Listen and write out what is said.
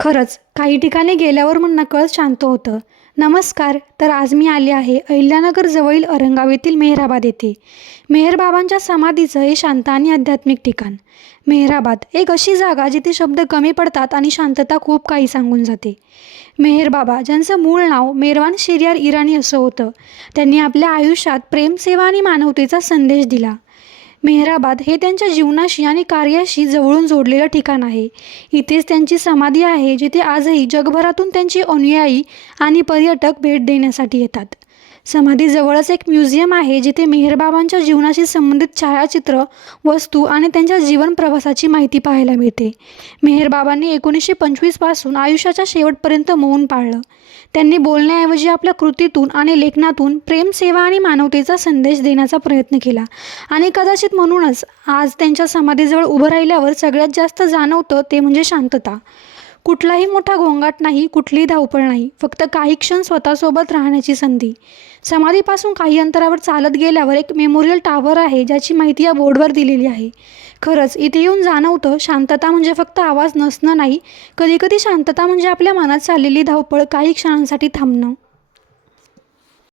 खरंच काही ठिकाणी गेल्यावर मन नकळत शांत होतं. नमस्कार. तर आज मी आले आहे अहिल्यानगर जवळील औरंगाबाद येथील मेहराबाद येथे. मेहरबाबांच्या समाधीचं हे शांत आणि आध्यात्मिक ठिकाण. मेहराबाद एक अशी जागा जिथे शब्द कमी पडतात आणि शांतता खूप काही सांगून जाते. मेहरबाबा ज्यांचं मूळ नाव मेरवान शेरियार इराणी असं होतं, त्यांनी आपल्या आयुष्यात प्रेम, सेवा आणि मानवतेचा संदेश दिला. मेहराबाद हे त्यांच्या जीवनाशी आणि कार्याशी जवळून जोडलेलं ठिकाण आहे. इथेच त्यांची समाधी आहे, जिथे आजही जगभरातून त्यांचे अनुयायी आणि पर्यटक भेट देण्यासाठी येतात. समाधीजवळच एक म्युझियम आहे, जिथे मेहरबाबांच्या जीवनाशी संबंधित छायाचित्र, वस्तू आणि त्यांच्या जीवन प्रवासाची माहिती पाहायला मिळते. मेहरबाबांनी 1925 पासून आयुष्याच्या शेवटपर्यंत मौन पाळलं. त्यांनी बोलण्याऐवजी आपल्या कृतीतून आणि लेखनातून प्रेम, सेवा आणि मानवतेचा संदेश देण्याचा प्रयत्न केला. आणि कदाचित म्हणूनच आज त्यांच्या समाधीजवळ उभं राहिल्यावर सगळ्यात जास्त जाणवतं ते म्हणजे शांतता. कुठलाही मोठा गोंगाट नाही, कुठलीही धावपळ नाही, फक्त काही क्षण स्वतःसोबत राहण्याची संधी. समाधीपासून काही अंतरावर चालत गेल्यावर एक मेमोरियल टावर आहे, ज्याची माहिती या बोर्डवर दिलेली आहे. खरंच इथे येऊन जाणवतं, शांतता म्हणजे फक्त आवाज नसणं नाही, कधीकधी शांतता म्हणजे आपल्या मनात चाललेली धावपळ काही क्षणांसाठी थांबणं.